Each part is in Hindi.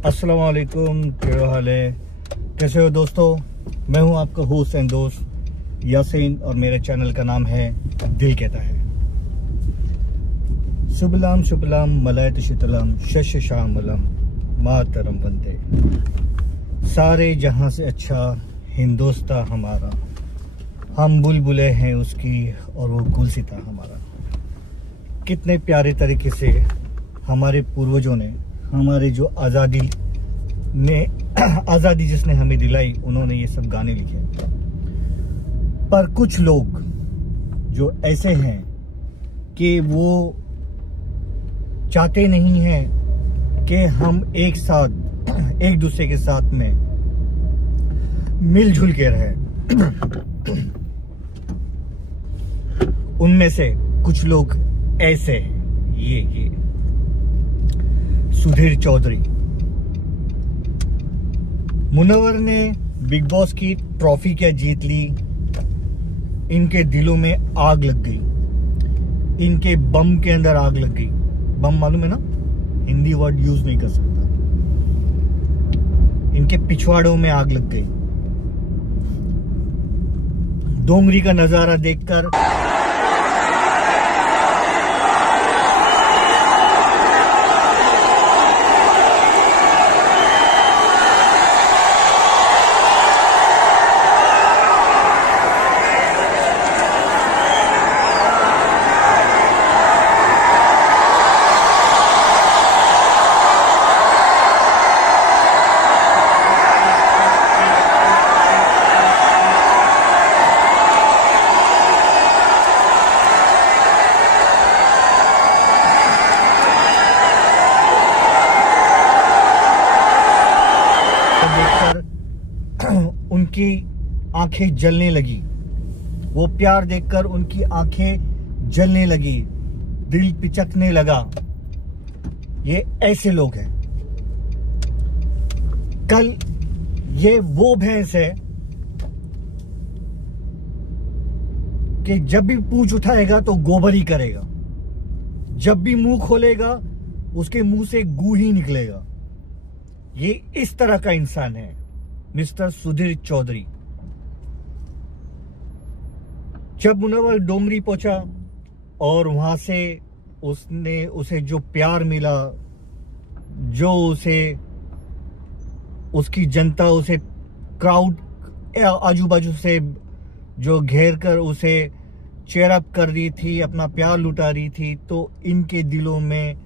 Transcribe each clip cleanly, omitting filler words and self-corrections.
अस्सलाम वालेकुम, क्या हाल है? कैसे हो दोस्तों? मैं हूं आपका होस्ट एंड दोस्त यासीन और मेरे चैनल का नाम है दिल कहता है। शुभलाम शुभलाम मलायत शीतलम शश शामलम मातरम वंदे। सारे जहां से अच्छा हिंदुस्तान हमारा, हम बुलबुले हैं उसकी और वो गुलसिता हमारा। कितने प्यारे तरीके से हमारे पूर्वजों ने हमारे जो आज़ादी जिसने हमें दिलाई, उन्होंने ये सब गाने लिखे। पर कुछ लोग जो ऐसे हैं कि वो चाहते नहीं हैं कि हम एक साथ एक दूसरे के साथ में मिलजुल के रहें। उनमें से कुछ लोग ऐसे हैं, ये सुधीर चौधरी। मुनव्वर ने बिग बॉस की ट्रॉफी क्या जीत ली, इनके दिलों में आग लग गई, इनके बम के अंदर आग लग गई। बम मालूम है ना, हिंदी वर्ड यूज नहीं कर सकता। इनके पिछवाड़ों में आग लग गई। डोंगरी का नजारा देखकर उनकी आंखें जलने लगी। वो प्यार देखकर उनकी आंखें जलने लगी, दिल पिचकने लगा। ये ऐसे लोग हैं। कल ये वो भैंस है कि जब भी पूंछ उठाएगा तो गोबर ही करेगा, जब भी मुंह खोलेगा उसके मुंह से गू ही निकलेगा। ये इस तरह का इंसान है मिस्टर सुधीर चौधरी। जब मुनव्वर डोंगरी पहुंचा और वहां से उसे जो प्यार मिला, जो उसे उसकी जनता, उसे क्राउड आजू बाजू से जो घेर कर उसे चेयर अप कर रही थी, अपना प्यार लुटा रही थी, तो इनके दिलों में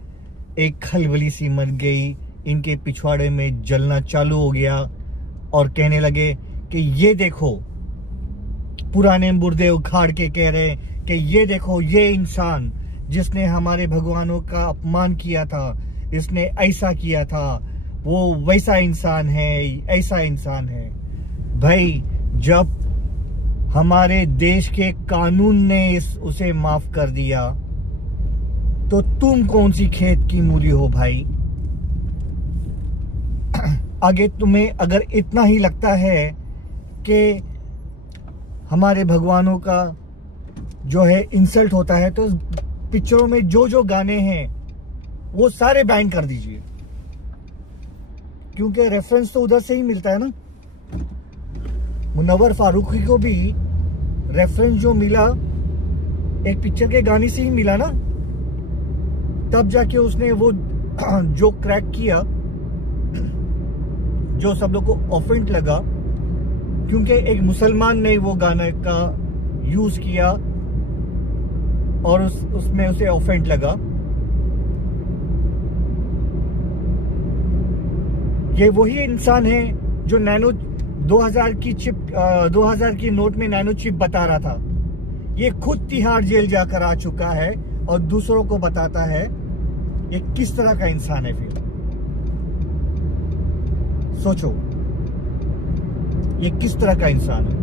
एक खलबली सी मच गई। इनके पिछवाड़े में जलना चालू हो गया और कहने लगे कि ये देखो, पुराने मुर्दे उखाड़ के कह रहे कि ये देखो, ये इंसान जिसने हमारे भगवानों का अपमान किया था, इसने ऐसा किया था, वो वैसा इंसान है, ऐसा इंसान है। भाई, जब हमारे देश के कानून ने उसे माफ कर दिया, तो तुम कौन सी खेत की मूली हो भाई? आगे तुम्हें अगर इतना ही लगता है कि हमारे भगवानों का जो है इंसल्ट होता है, तो पिक्चरों में जो जो गाने हैं वो सारे बैन कर दीजिए, क्योंकि रेफरेंस तो उधर से ही मिलता है ना। मुनव्वर फारूकी को भी रेफरेंस जो मिला एक पिक्चर के गाने से ही मिला ना, तब जाके उसने वो जो क्रैक किया, जो सब लोग को ऑफेंड लगा, क्योंकि एक मुसलमान ने वो गाने का यूज किया और उसमें उसे ऑफेंड लगा। ये वही इंसान है जो नैनो 2000 की नोट में नैनो चिप बता रहा था। ये खुद तिहाड़ जेल जाकर आ चुका है और दूसरों को बताता है। ये किस तरह का इंसान है? फिर सोचो, ये किस तरह का इंसान है?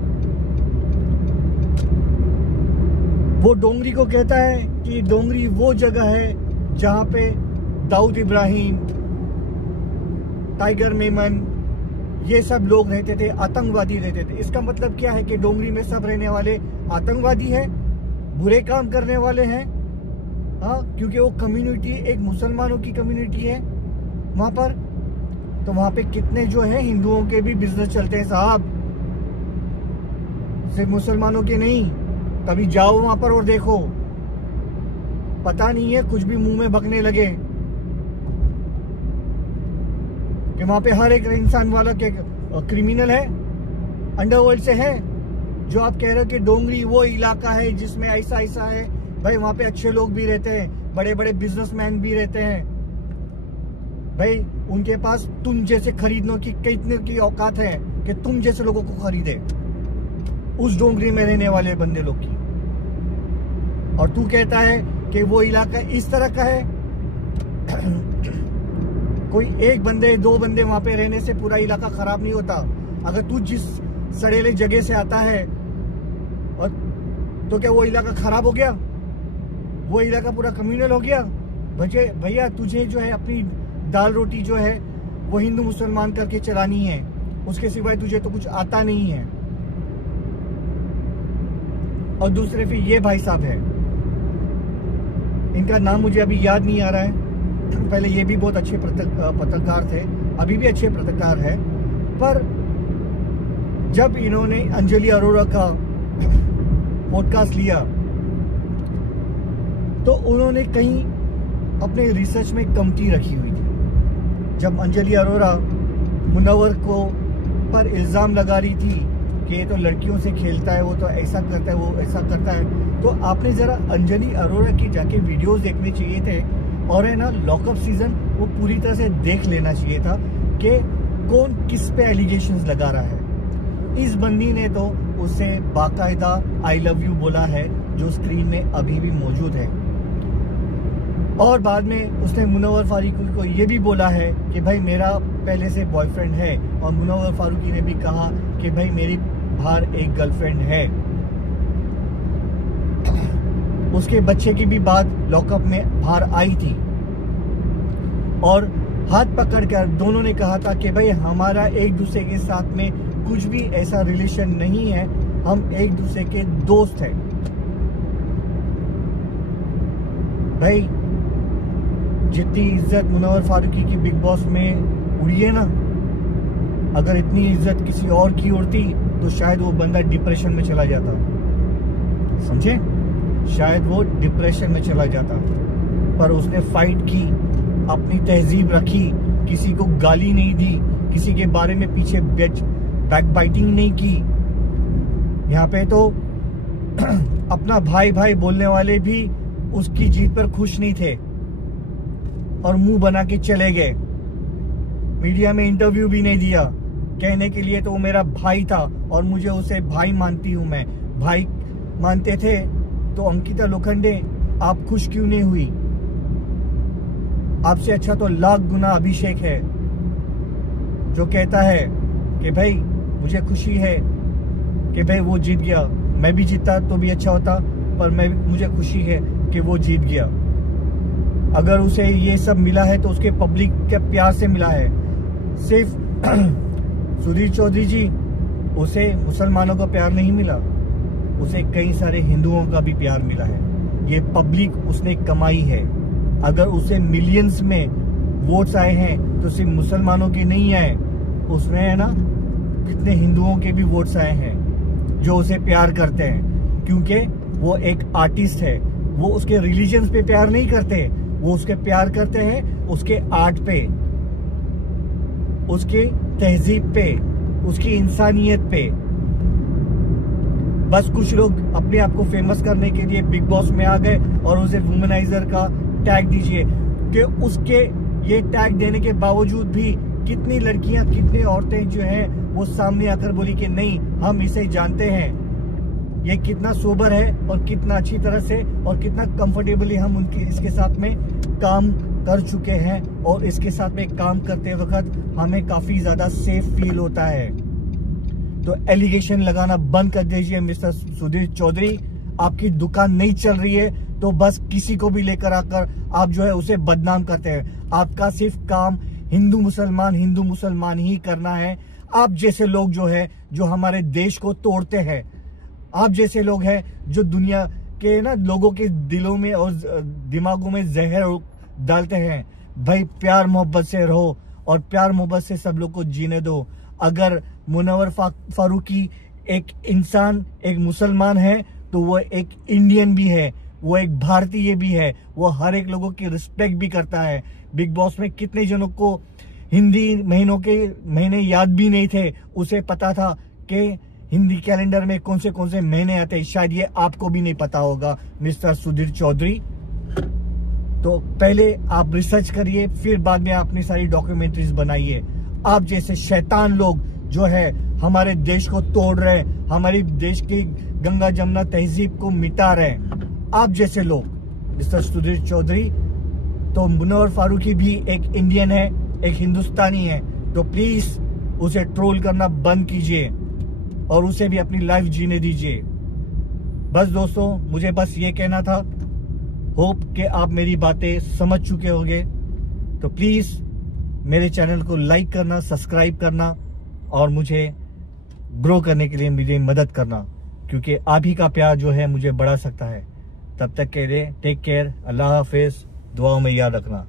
वो डोंगरी को कहता है कि डोंगरी वो जगह है जहां पे दाऊद इब्राहिम, टाइगर मेमन, ये सब लोग रहते थे, आतंकवादी रहते थे। इसका मतलब क्या है कि डोंगरी में सब रहने वाले आतंकवादी हैं, बुरे काम करने वाले हैं। हाँ, क्योंकि वो कम्युनिटी एक मुसलमानों की कम्युनिटी है वहां पर। तो वहां पे कितने जो है हिंदुओं के भी बिजनेस चलते हैं साहब, सिर्फ मुसलमानों के नहीं। कभी जाओ वहां पर और देखो, पता नहीं है कुछ भी मुंह में बकने लगे कि वहां पे हर एक इंसान वाला के क्रिमिनल है, अंडरवर्ल्ड से है। जो आप कह रहे हो कि डोंगरी वो इलाका है जिसमें ऐसा ऐसा है, भाई वहां पे अच्छे लोग भी रहते हैं, बड़े बड़े बिजनेसमैन भी रहते हैं भाई, उनके पास तुम जैसे खरीदने की कितने की औकात है कि तुम जैसे लोगों को खरीदे, उस डोंगरी में रहने वाले बंदे लोग की। और तू कहता है कि वो इलाका इस तरह का है। कोई एक बंदे दो बंदे वहां पे रहने से पूरा इलाका खराब नहीं होता। अगर तू जिस सड़ेले जगह से आता है और तो क्या वो इलाका खराब हो गया, वो इलाका पूरा कम्युनल हो गया? भैया तुझे जो है अपनी दाल रोटी जो है वो हिंदू मुसलमान करके चलानी है, उसके सिवाय तुझे तो कुछ आता नहीं है। और दूसरे फिर ये भाई साहब है, इनका नाम मुझे अभी याद नहीं आ रहा है, पहले ये भी बहुत अच्छे पत्रकार थे, अभी भी अच्छे पत्रकार है। पर जब इन्होंने अंजलि अरोड़ा का पॉडकास्ट लिया तो उन्होंने कहीं अपने रिसर्च में कमती रखी हुई थी। जब अंजलि अरोड़ा मुनव्वर को पर इल्जाम लगा रही थी कि ये तो लड़कियों से खेलता है, वो तो ऐसा करता है, वो ऐसा करता है, तो आपने जरा अंजलि अरोड़ा की जाके वीडियोस देखने चाहिए थे और है ना लॉकअप सीजन वो पूरी तरह से देख लेना चाहिए था कि कौन किस पे एलिगेशंस लगा रहा है। इस बंदी ने तो उसे बाकायदा आई लव यू बोला है, जो स्क्रीन में अभी भी मौजूद है। और बाद में उसने मुनव्वर फारूकी को ये भी बोला है कि भाई मेरा पहले से बॉयफ्रेंड है, और मुनव्वर फारूकी ने भी कहा कि भाई मेरी बाहर एक गर्लफ्रेंड है। उसके बच्चे की भी बात लॉकअप में बाहर आई थी और हाथ पकड़कर दोनों ने कहा था कि भाई हमारा एक दूसरे के साथ में कुछ भी ऐसा रिलेशन नहीं है, हम एक दूसरे के दोस्त हैं। भाई जितनी इज्जत मुनव्वर फारूकी की बिग बॉस में उड़ी है ना, अगर इतनी इज्जत किसी और की उड़ती तो शायद वो बंदा डिप्रेशन में चला जाता, समझे? शायद वो डिप्रेशन में चला जाता। पर उसने फाइट की, अपनी तहजीब रखी, किसी को गाली नहीं दी, किसी के बारे में पीछे बैक बाइटिंग नहीं की। यहाँ पे तो अपना भाई भाई बोलने वाले भी उसकी जीत पर खुश नहीं थे और मुंह बना के चले गए। मीडिया में इंटरव्यू भी नहीं दिया, कहने के लिए तो वो मेरा भाई था और मुझे उसे भाई मानती हूं, मैं भाई मानते थे। तो अंकिता लोखंडे आप खुश क्यों नहीं हुई? आपसे अच्छा तो लाख गुना अभिषेक है, जो कहता है कि भाई मुझे खुशी है कि भाई वो जीत गया, मैं भी जीता तो भी अच्छा होता, पर मुझे खुशी है कि वो जीत गया। अगर उसे ये सब मिला है तो उसके पब्लिक के प्यार से मिला है। सिर्फ सुधीर चौधरी जी, उसे मुसलमानों का प्यार नहीं मिला, उसे कई सारे हिंदुओं का भी प्यार मिला है। ये पब्लिक उसने कमाई है। अगर उसे मिलियंस में वोट्स आए हैं तो सिर्फ मुसलमानों के नहीं आए, उसमें है ना कितने हिंदुओं के भी वोट्स आए हैं जो उसे प्यार करते हैं, क्योंकि वो एक आर्टिस्ट है। वो उसके रिलीजन पे प्यार नहीं करते, वो उसके प्यार करते हैं उसके आर्ट पे, उसके तहजीब पे, उसकी इंसानियत पे। बस कुछ लोग अपने आप को फेमस करने के लिए बिग बॉस में आ गए और उसे वुमेनाइजर का टैग दीजिए, कि उसके ये टैग देने के बावजूद भी कितनी लड़कियां, कितनी औरतें जो हैं वो सामने आकर बोली कि नहीं हम इसे जानते हैं, ये कितना सोबर है और कितना अच्छी तरह से और कितना कंफर्टेबली हम उनके इसके साथ में काम कर चुके हैं, और इसके साथ में काम करते वक्त हमें काफी ज्यादा सेफ फील होता है। तो एलिगेशन लगाना बंद कर दीजिए मिस्टर सुधीर चौधरी। आपकी दुकान नहीं चल रही है तो बस किसी को भी लेकर आकर आप जो है उसे बदनाम करते हैं। आपका सिर्फ काम हिंदू मुसलमान ही करना है। आप जैसे लोग जो है जो हमारे देश को तोड़ते हैं, आप जैसे लोग हैं जो दुनिया के ना लोगों के दिलों में और दिमागों में जहर डालते हैं। भाई प्यार मोहब्बत से रहो और प्यार मोहब्बत से सब लोग को जीने दो। अगर मुनव्वर फारूकी एक इंसान, एक मुसलमान है, तो वो एक इंडियन भी है, वो एक भारतीय भी है, वो हर एक लोगों की रिस्पेक्ट भी करता है। बिग बॉस में कितने जनों को हिंदी महीने याद भी नहीं थे, उसे पता था कि हिंदी कैलेंडर में कौन से महीने आते हैं, शायद ये आपको भी नहीं पता होगा मिस्टर सुधीर चौधरी। तो पहले आप रिसर्च करिए, फिर बाद में अपनी सारी डॉक्यूमेंट्रीज बनाइए। आप जैसे शैतान लोग जो है हमारे देश को तोड़ रहे हैं, हमारे देश की गंगा जमुना तहजीब को मिटा रहे हैं, आप जैसे लोग मिस्टर सुधीर चौधरी, तो मुनव्वर फारूकी भी एक इंडियन है, एक हिंदुस्तानी है, तो प्लीज उसे ट्रोल करना बंद कीजिए और उसे भी अपनी लाइफ जीने दीजिए। बस दोस्तों, मुझे बस ये कहना था। होप कि आप मेरी बातें समझ चुके होंगे। तो प्लीज मेरे चैनल को लाइक करना, सब्सक्राइब करना और मुझे ग्रो करने के लिए मेरी मदद करना, क्योंकि आप ही का प्यार जो है मुझे बढ़ा सकता है। तब तक के लिए टेक केयर, अल्लाह हाफिज, दुआओं में याद रखना।